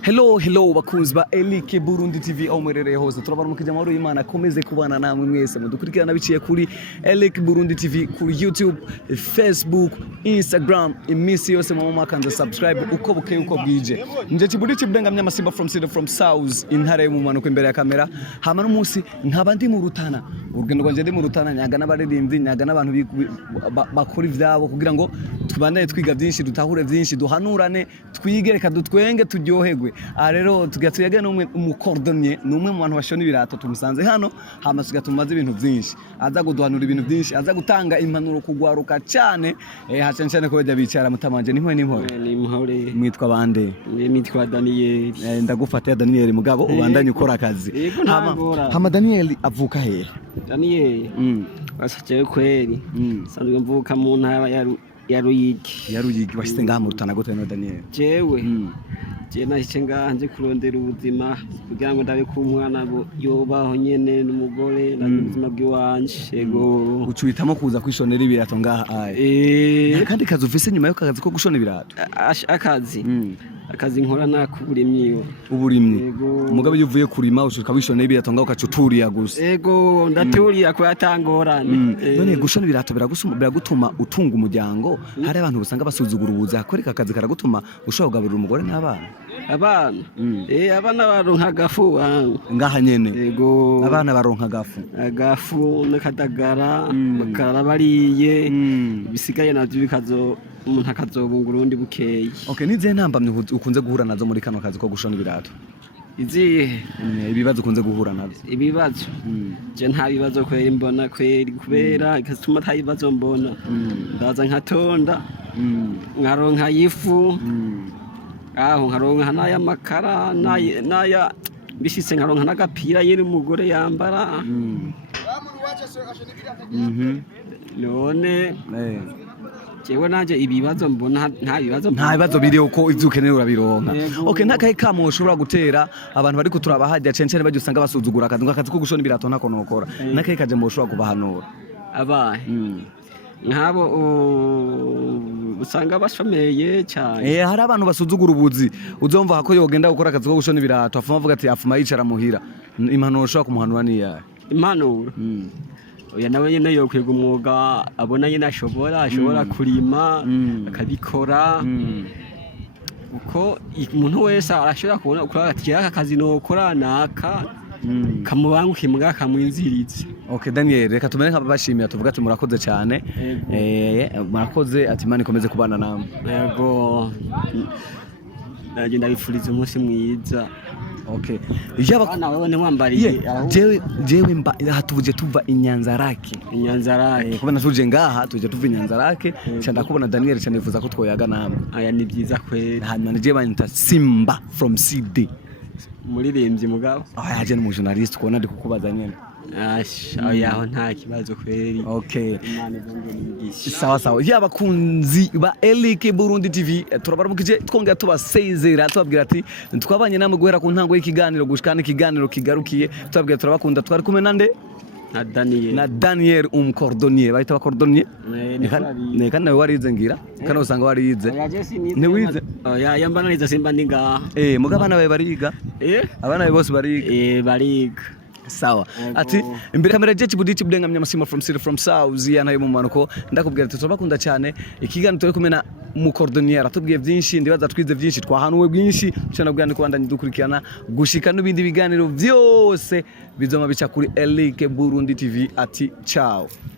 Hello bakunzi ba Ariko Burundi TV aho murereye hose turabaramukije amahoro y'Imana akomeze kubana namwe mwese mudukurikirana biciye kuri Ariko Burundi TV kuri YouTube, Facebook, Instagram, imisi yose mu makanza subscribe uko bukeye uko bwije. Nje kiburi kibengamya amasimba from South intare mu manuko imbere ya kamera. Hama n'umunsi nkaba ndi mu Rutana. Urugendo rwanje ndi mu Rutana nyaga n'abaririmbyi nyaga n'abantu bakora ivyabo kugira ngo tubandanye twiga byinshi dutahure byinshi duhanurane twige reka dutwenge turyoherwe. Rero tugatuyage n'umwe umukordonye n'umwe mu bantu bashona ibirato tumusanze hano hama tugatumaze ibintu byinshi aza guduhanura ibintu byinshi aza gutanga impanuro kugwaruka cyane hacenshane ko bajya bicara mutamanje nimwe nimhore mwitwa bande mitwa Daniel ndagufata Daniel mugabo ubandanye ukora akazi hama Daniel avuka hehe Daniel basaje kweli sanzwe mvuka mu ntara ya Ruyigi bashitse ngaha mu Rutana gute no Daniel jewe je nahice nganje kurondera ubuzima kugira ngo ndabe ko umwana yobaho nyene n'umugore n'ubuzima bw'iwanje yego ucuitamo kuza kwishonera ibirato ngaha kandi kazi ufise nyuma yo kazi ko gushona ibirato akazi nkora nakuburimyi uburimyi umugabo yuvuye kurima ushika wishonera ibirato ngaho kacuturiya gusa yego ndaturiya ko yatangorane none gushona ibirato biragutuma utunga umuryango hari abantu busanga basuzugura ubuza akoreka akazi karagutuma ushobora kugaburira umugore n'abana abana baronka agafu ngaha nyene yego abana baronka agafu n'akadagara bakarara bariye bisigaye navyo bikazo umuntu akazobungura urundi bukeye. Okay, nize ntambamye ukunze guhura nazo muri kano kazi ko gushona ibirato izihe ibibazo ukunze guhura nazo ibibazo je nta bibazo kweri mbona kweri kubera ikatuma nta bibazo mbona ndaza nkatonda nkaronka ifu aho nkaronka naya makara naya bishitse nkaronka n'agapira yiri umugore yambara none jewe nanje ibibazo mbona nta bibazo biri uko ivyo ukeneye urabironka. Okay, ntakaye kamo ushobora gutera abantu bari kuturaba hajya cencere baje usanga basuzugura akazi ko gushona ibirato ntako nokora nakaye kaje mu ushobora kubahanura abahe nkabo usanga bashomeye cyane hari abantu basuzugura ubuzi uzomva hako yogenda gukora akazi ko gushona ibirato afuma avuga ati afuma yicara muhira impanuro ushobora kumuhanura ni yahe impanuro oya nawe nyene yo kwiga umwuga abona nyene ashobora kurima akabikora uko umuntu wese arashobora kubona ukora ati aka kazi nokora naka kamubanguke mbwa kamwinziritse. Okay Daniel reka tumene nk'abashimira tuvuga ati murakoze cyane murakoze ati Imana ikomeze kubana namwe yego naje ndabifuriza umunsi mwiza. Okay. Abana babone wambariye jewe hatuje tuva Inyanzarake kubona tuje ngaha tuje tuva Inyanzarake cyanda kubona Daniel cyane yifuza ko twoyaga namwe aya ni byiza kweli hanyuma je banyita Simba from CD muririmbyi mugabo yaje ni mu journalist kubona ndi kukubaza nyene yaho nta kibazo kweli. Okay, sawa y'abakunzi ba Ariko Burundi TV turabaramukije twongera tubasezera tubabwira ati twabanye namwe guhera ku ntango y'ikiganiro gushikana ikiganiro kigarukiye tubabwira turabakunda twari kumwe nande na Daniel umukordonier bahita bakordonier kandi nawe warize ngira kandi usanga warize ntiwize yambana niza simba ndinga mugabo abana bawe bariga abana bawe bose bariga sawa ati imbere kamera je kibuditi budengamya amasimba from South yana mu manuko ndakubwira ati turabakunda cyane ikiganiro turi kumena mu cordonnier atubwiye byinshi ndibaza twize byinshi twahanuwe byinshi cyane bwande kubandanye dukurikirana gushika n'ibindi biganiro byose bizoma bica kuri Ariko Burundi TV ati ciao.